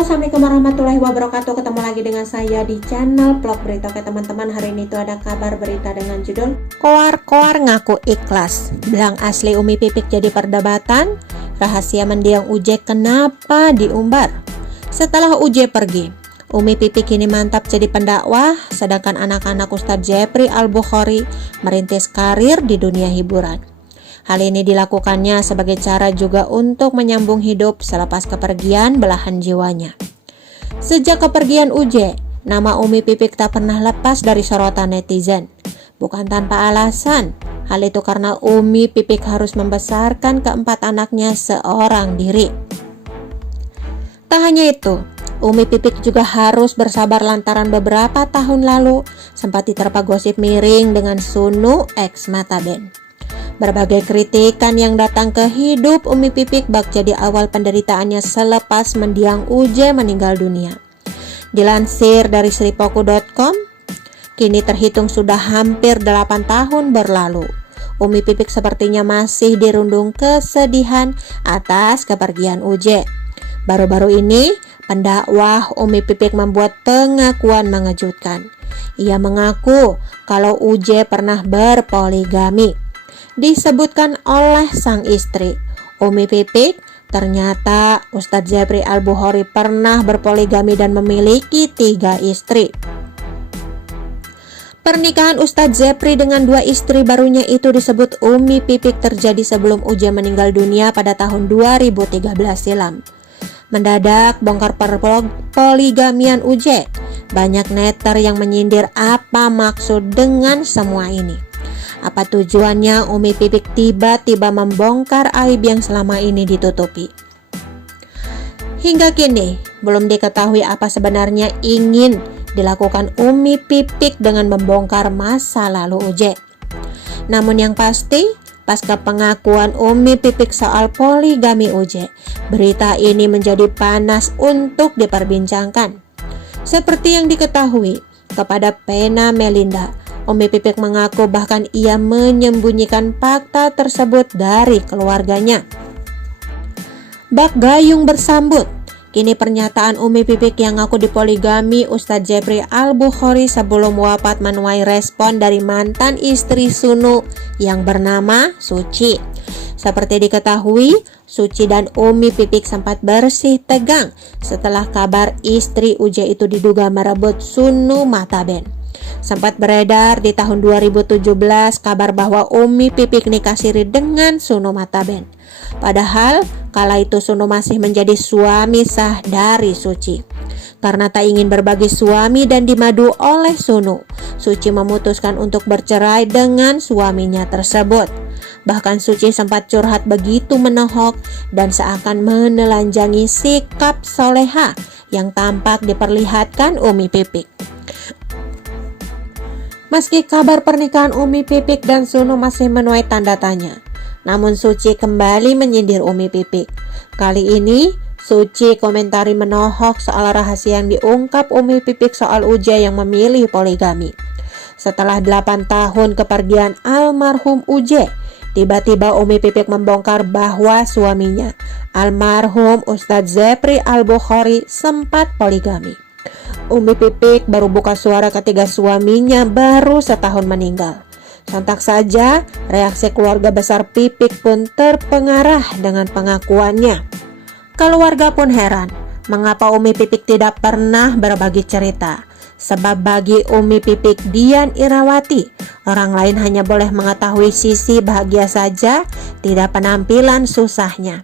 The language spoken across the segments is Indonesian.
Halo, assalamualaikum warahmatullahi wabarakatuh. Ketemu lagi dengan saya di channel vlog berita. Oke teman-teman, hari ini tuh ada kabar berita dengan judul Koar-koar ngaku ikhlas, belang asli Umi Pipik jadi perdebatan, rahasia mendiang UJ kenapa diumbar. Setelah UJ pergi, Umi Pipik kini mantap jadi pendakwah, sedangkan anak-anak Ustadz Jepri Al-Bukhari merintis karir di dunia hiburan. Hal ini dilakukannya sebagai cara juga untuk menyambung hidup selepas kepergian belahan jiwanya. Sejak kepergian UJ, nama Umi Pipik tak pernah lepas dari sorotan netizen. Bukan tanpa alasan, hal itu karena Umi Pipik harus membesarkan keempat anaknya seorang diri. Tak hanya itu, Umi Pipik juga harus bersabar lantaran beberapa tahun lalu sempat diterpa gosip miring dengan Sunu ex Mataben. Berbagai kritikan yang datang ke hidup Umi Pipik bak jadi awal penderitaannya selepas mendiang UJ meninggal dunia. Dilansir dari sripoku.com, kini terhitung sudah hampir 8 tahun berlalu. Umi Pipik sepertinya masih dirundung kesedihan atas kepergian UJ. Baru-baru ini, pendakwah Umi Pipik membuat pengakuan mengejutkan. Ia mengaku kalau UJ pernah berpoligami. Disebutkan oleh sang istri, Umi Pipik, ternyata Ustadz Jepri Al-Bukhari pernah berpoligami dan memiliki 3 istri. Pernikahan Ustadz Jepri dengan 2 istri barunya itu disebut Umi Pipik terjadi sebelum UJ meninggal dunia pada tahun 2013 silam. Mendadak bongkar poligamian UJ. Banyak netter yang menyindir apa maksud dengan semua ini. Apa tujuannya Umi Pipik tiba-tiba membongkar aib yang selama ini ditutupi? Hingga kini belum diketahui apa sebenarnya ingin dilakukan Umi Pipik dengan membongkar masa lalu UJ. Namun yang pasti, pasca pengakuan Umi Pipik soal poligami UJ, berita ini menjadi panas untuk diperbincangkan. Seperti yang diketahui kepada Pena Melinda, Umi Pipik mengaku bahkan ia menyembunyikan fakta tersebut dari keluarganya. Bak gayung bersambut, kini pernyataan Umi Pipik yang ngaku dipoligami Ustadz Jepri Al-Bukhari sebelum wafat menuai respon dari mantan istri Sunu yang bernama Suci. Seperti diketahui, Suci dan Umi Pipik sempat bersih tegang setelah kabar istri UJ itu diduga merebut Sunu Mataben. Sempat beredar di tahun 2017 kabar bahwa Umi Pipik nikah siri dengan Sunu Mataben. Padahal kala itu Sunu masih menjadi suami sah dari Suci. Karena tak ingin berbagi suami dan dimadu oleh Sunu, Suci memutuskan untuk bercerai dengan suaminya tersebut. Bahkan Suci sempat curhat begitu menohok dan seakan menelanjangi sikap soleha yang tampak diperlihatkan Umi Pipik. Meski kabar pernikahan Umi Pipik dan Sunu masih menuai tanda tanya, namun Suci kembali menyindir Umi Pipik. Kali ini, Suci komentari menohok soal rahasia yang diungkap Umi Pipik soal UJ yang memilih poligami. Setelah 8 tahun kepergian almarhum UJ, tiba-tiba Umi Pipik membongkar bahwa suaminya, almarhum Ustadz Jepri Al-Bukhari, sempat poligami. Umi Pipik baru buka suara ketika suaminya baru setahun meninggal. Sontak saja reaksi keluarga besar Pipik pun terpengaruh dengan pengakuannya. Keluarga pun heran mengapa Umi Pipik tidak pernah berbagi cerita. Sebab bagi Umi Pipik Dian Irawati, orang lain hanya boleh mengetahui sisi bahagia saja, tidak penampilan susahnya.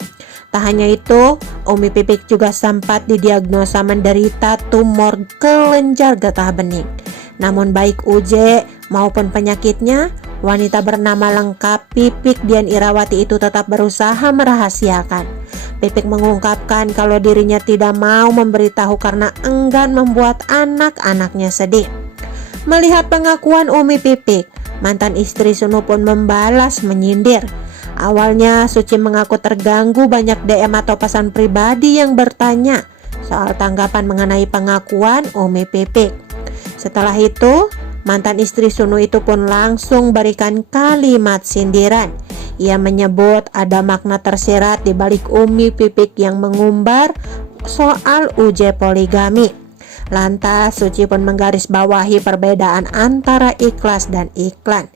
Tak hanya itu, Umi Pipik juga sempat didiagnosa menderita tumor kelenjar getah bening. Namun baik UJ maupun penyakitnya, wanita bernama lengkap Pipik Dian Irawati itu tetap berusaha merahasiakan. Pipik mengungkapkan kalau dirinya tidak mau memberitahu karena enggan membuat anak-anaknya sedih. Melihat pengakuan Umi Pipik, mantan istri Sunu pun membalas menyindir. Awalnya Suci mengaku terganggu banyak DM atau pesan pribadi yang bertanya soal tanggapan mengenai pengakuan Umi Pipik. Setelah itu, mantan istri Sunu itu pun langsung berikan kalimat sindiran. Ia menyebut ada makna tersirat di balik Umi Pipik yang mengumbar soal uji poligami. Lantas Suci pun menggarisbawahi perbedaan antara ikhlas dan iklan.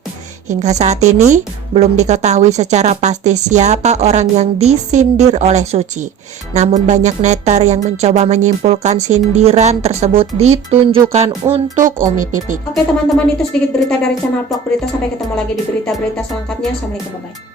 Hingga saat ini belum diketahui secara pasti siapa orang yang disindir oleh Suci. Namun banyak netter yang mencoba menyimpulkan sindiran tersebut ditunjukkan untuk Umi Pipik. Oke teman-teman, itu sedikit berita dari channel Vlog Berita. Sampai ketemu lagi di berita-berita selanjutnya. Assalamualaikum, bye-bye.